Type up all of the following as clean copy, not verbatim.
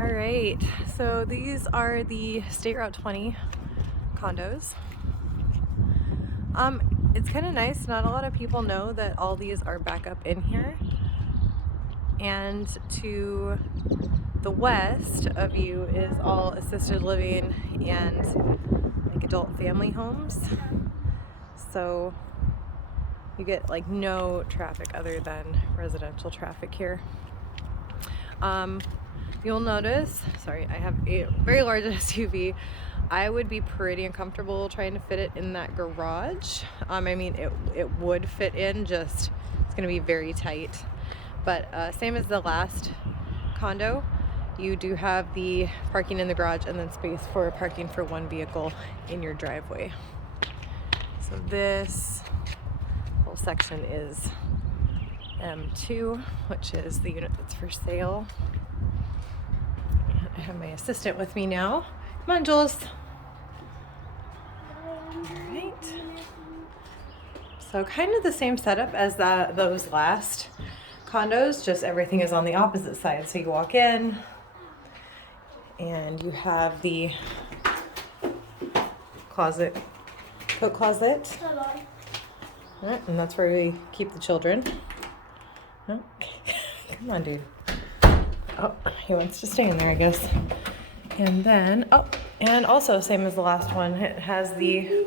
All right, so these are the State Route 20 condos. It's kind of nice. Not a lot of people know that all these are back up in here. And to the west of you is all assisted living and like adult family homes. So you get like no traffic other than residential traffic here. You'll notice, sorry, I have a very large SUV. I would be pretty uncomfortable trying to fit it in that garage. I mean, it would fit in, just it's gonna be very tight. But same as the last condo, you do have the parking in the garage and then space for parking for one vehicle in your driveway. So this whole section is M2, which is the unit that's for sale. I have my assistant with me now. Come on, Jules. All right. So kind of the same setup as those last condos, just everything is on the opposite side. So you walk in and you have the coat closet. Hello. All right, and that's where we keep the children. Oh, come on, dude. Oh, he wants to stay in there, I guess. And then, and also same as the last one, it has the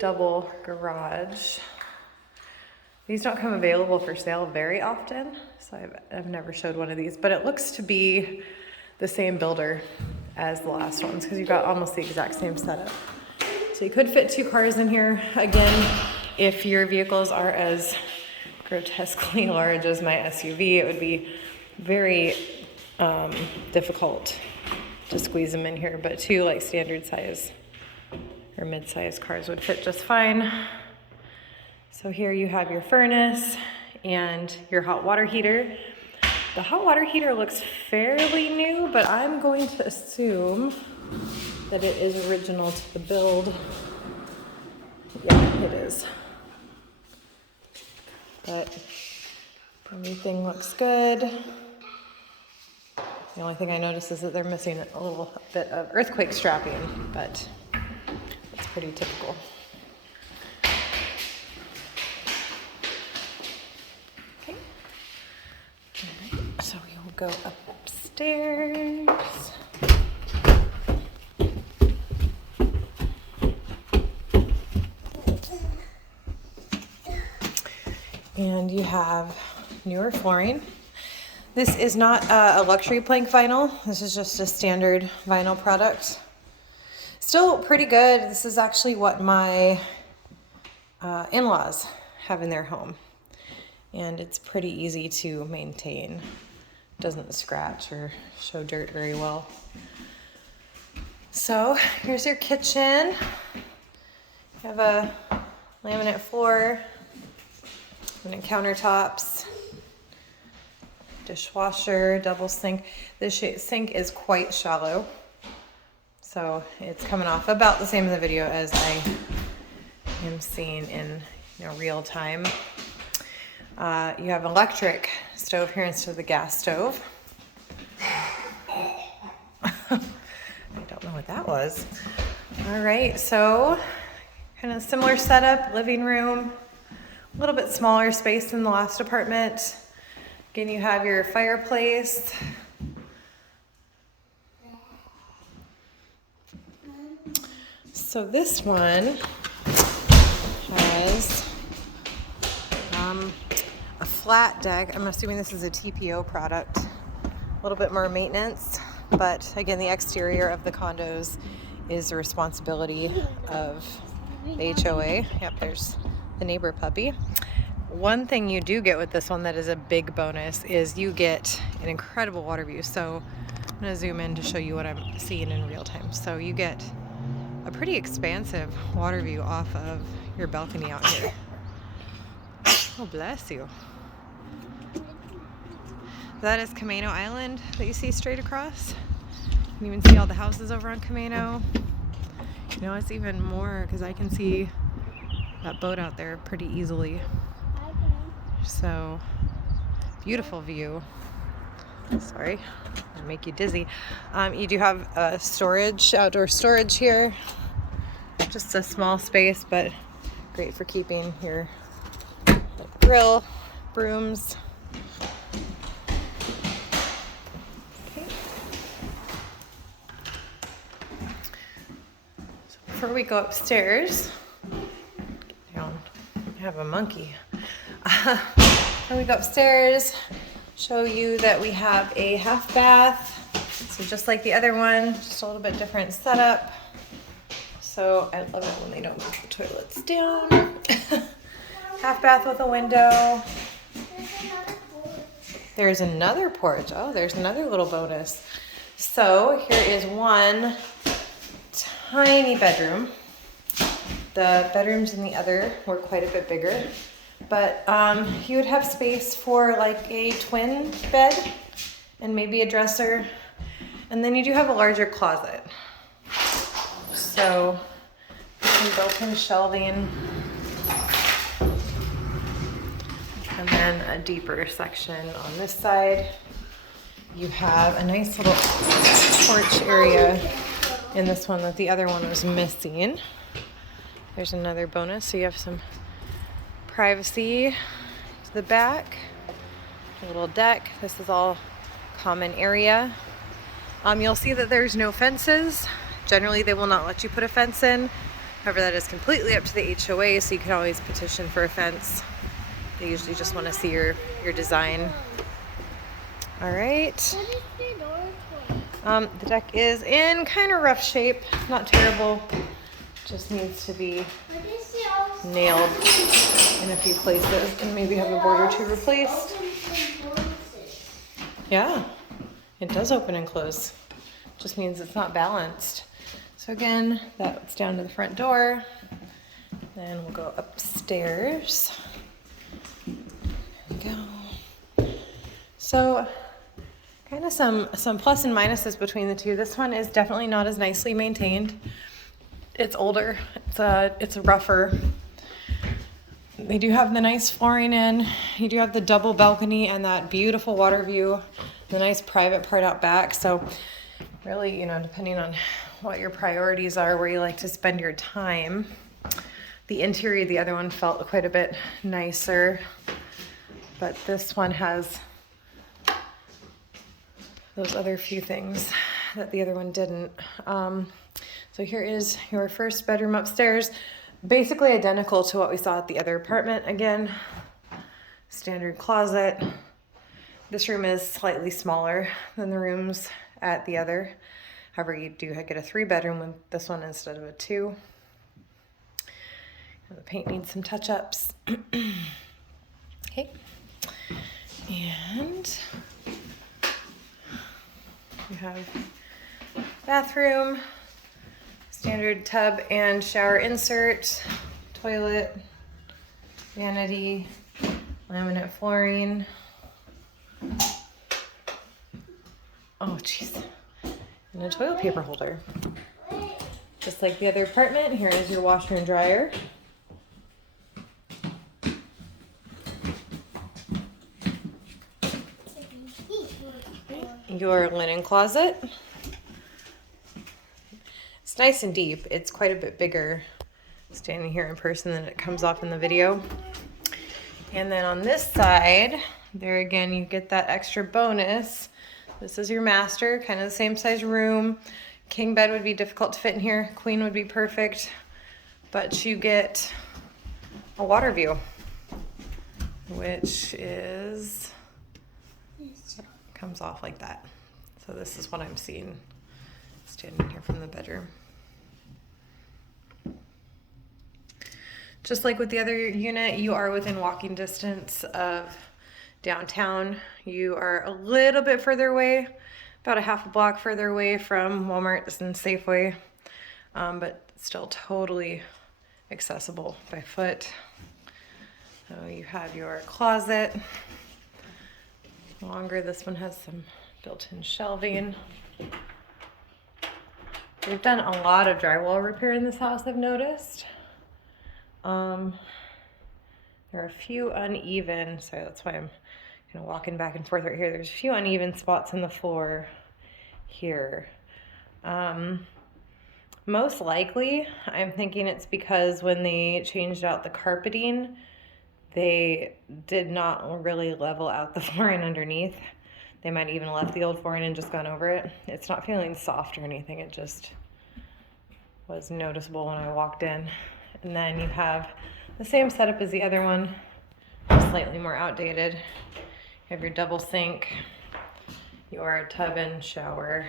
double garage. These don't come available for sale very often, so I've never showed one of these, but it looks to be the same builder as the last ones because you've got almost the exact same setup. So you could fit 2 cars in here. Again, if your vehicles are as grotesquely large as my SUV, it would be very difficult to squeeze them in here, but 2 like standard size or mid-size cars would fit just fine. So here you have your furnace and your hot water heater. The hot water heater looks fairly new, but I'm going to assume that it is original to the build. Yeah, it is. But everything looks good. The only thing I noticed is that they're missing a little bit of earthquake strapping, but it's pretty typical. Okay. All right. So we will go upstairs. And you have newer flooring. This is not a luxury plank vinyl. This is just a standard vinyl product. Still pretty good. This is actually what my in-laws have in their home. And it's pretty easy to maintain. Doesn't scratch or show dirt very well. So here's your kitchen. You have a laminate floor, laminate countertops, dishwasher, double sink. This sink is quite shallow, so it's coming off about the same in the video as I am seeing in real time. You have electric stove here instead of the gas stove. I don't know what that was. All right, so kind of similar setup, living room, a little bit smaller space than the last apartment. Again, you have your fireplace. So this one has a flat deck. I'm assuming this is a TPO product. A little bit more maintenance, but again, the exterior of the condos is the responsibility of the HOA. Yep, there's the neighbor puppy. One thing you do get with this one that is a big bonus is you get an incredible water view. So I'm gonna zoom in to show you what I'm seeing in real time. So you get a pretty expansive water view off of your balcony out here. Oh, bless you. That is Camano Island that you see straight across. You can even see all the houses over on Camano. It's even more because I can see that boat out there pretty easily. So, beautiful view. Sorry, I make you dizzy. You do have outdoor storage here. Just a small space, but great for keeping your grill, brooms. Okay. So before we go upstairs, get down. I have a monkey. When we go upstairs, show you that we have a half bath. So just like the other one, just a little bit different setup. So I love it when they don't put the toilets down. Half bath with a window. There's another porch. Oh, there's another little bonus. So here is one tiny bedroom. The bedrooms in the other were quite a bit bigger. But you would have space for like a twin bed and maybe a dresser. And then you do have a larger closet. So some built-in shelving. And then a deeper section on this side. You have a nice little porch area in this one that the other one was missing. There's another bonus. So you have some privacy to the back. A little deck. This is all common area. You'll see that there's no fences. Generally, they will not let you put a fence in. However, that is completely up to the HOA, so you can always petition for a fence. They usually just want to see your design. All right. The deck is in kind of rough shape, not terrible. Just needs to be nailed in a few places and maybe have a board or two replaced. Yeah, it does open and close. Just means it's not balanced. So again, that's down to the front door. Then we'll go upstairs. There we go. So kind of some plus and minuses between the two. This one is definitely not as nicely maintained. It's older, it's rougher. They do have the nice flooring in. You do have the double balcony and that beautiful water view, the nice private part out back. So really, depending on what your priorities are, where you like to spend your time. The interior of the other one felt quite a bit nicer, but this one has those other few things that the other one didn't. So here is your first bedroom upstairs. Basically identical to what we saw at the other apartment. Again, standard closet. This room is slightly smaller than the rooms at the other. However, you do get a 3-bedroom with this one instead of a 2. And the paint needs some touch-ups. Okay. And you have bathroom, standard tub and shower insert, toilet, vanity, laminate flooring. Oh, jeez. And a toilet paper holder. Just like the other apartment, here is your washer and dryer. Your linen closet. It's nice and deep. It's quite a bit bigger standing here in person than it comes off in the video. And then on this side, there again, you get that extra bonus. This is your master, kind of the same size room. King bed would be difficult to fit in here. Queen would be perfect. But you get a water view, which is, comes off like that. So this is what I'm seeing standing here from the bedroom. Just like with the other unit, you are within walking distance of downtown. You are a little bit further away, about a half a block further away from Walmart and Safeway, but still totally accessible by foot. So you have your closet. Longer, this one has some built-in shelving. We've done a lot of drywall repair in this house, I've noticed. There are a few uneven, so that's why I'm Kind of walking back and forth right here. There's a few uneven spots in the floor here. Most likely, I'm thinking it's because when they changed out the carpeting, they did not really level out the flooring underneath. They might even left the old flooring and just gone over it. It's not feeling soft or anything. It just was noticeable when I walked in. And then you have the same setup as the other one, slightly more outdated. You have your double sink, your tub and shower,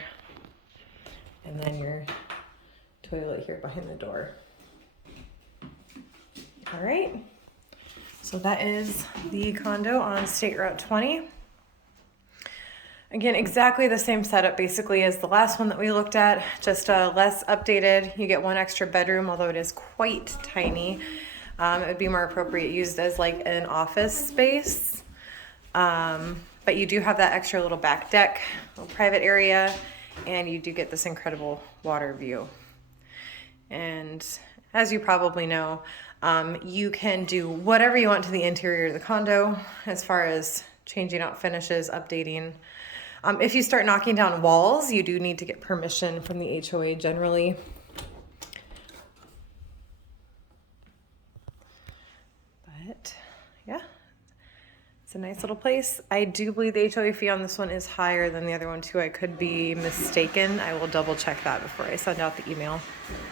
and then your toilet here behind the door. All right, so that is the condo on State Route 20. Again, exactly the same setup basically as the last one that we looked at, just less updated. You get one extra bedroom, although it is quite tiny. It would be more appropriate used as like an office space. But you do have that extra little back deck, little private area, and you do get this incredible water view. And as you probably know, you can do whatever you want to the interior of the condo as far as changing out finishes, updating. If you start knocking down walls, you do need to get permission from the HOA generally. But yeah, it's a nice little place. I do believe the HOA fee on this one is higher than the other one too. I could be mistaken. I will double check that before I send out the email.